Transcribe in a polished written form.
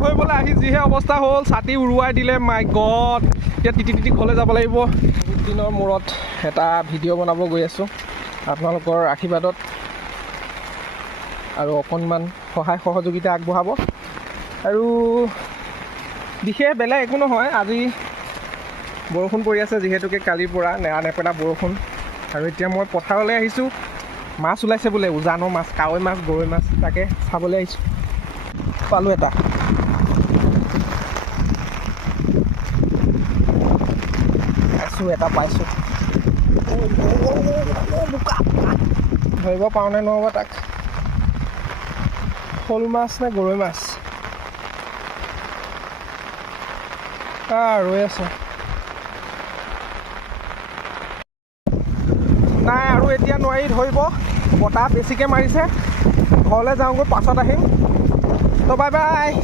ধৰিবলৈ আহি যিহে অৱস্থা হ'ল, ছাতি উৰুৱাই দিলে। মাই গড, এতিয়া তিতি ঘৰলৈ যাব লাগিব। বহুত দিনৰ মূৰত এটা ভিডিঅ' বনাব গৈ আছোঁ, আপোনালোকৰ আশীৰ্বাদত আৰু অকণমান সহায় সহযোগিতা আগবঢ়াব। আৰু বিশেষ বেলেগ একো নহয়, আজি বৰষুণ পৰি আছে যিহেতুকে কালিৰ পৰা নেৰা নেপেৰা বৰষুণ। আৰু এতিয়া মই পথাৰলৈ আহিছোঁ, মাছ ওলাইছে বোলে, উজানৰ মাছ, কাৱৈ মাছ, গৰৈ মাছ, তাকে চাবলৈ আহিছোঁ। পালোঁ এটা। এটা পাইছোঁ। ধৰিব পাৰোঁ নে নহ'ব তাক। শ'ল মাছ নে গৰৈ মাছ? ৰৈ আছে। নাই আৰু এতিয়া নোৱাৰি ধৰিব, বতাহ বেছিকৈ মাৰিছে। ঘৰলৈ যাওঁগৈ, পাছত আহিম। তো বাই বাই।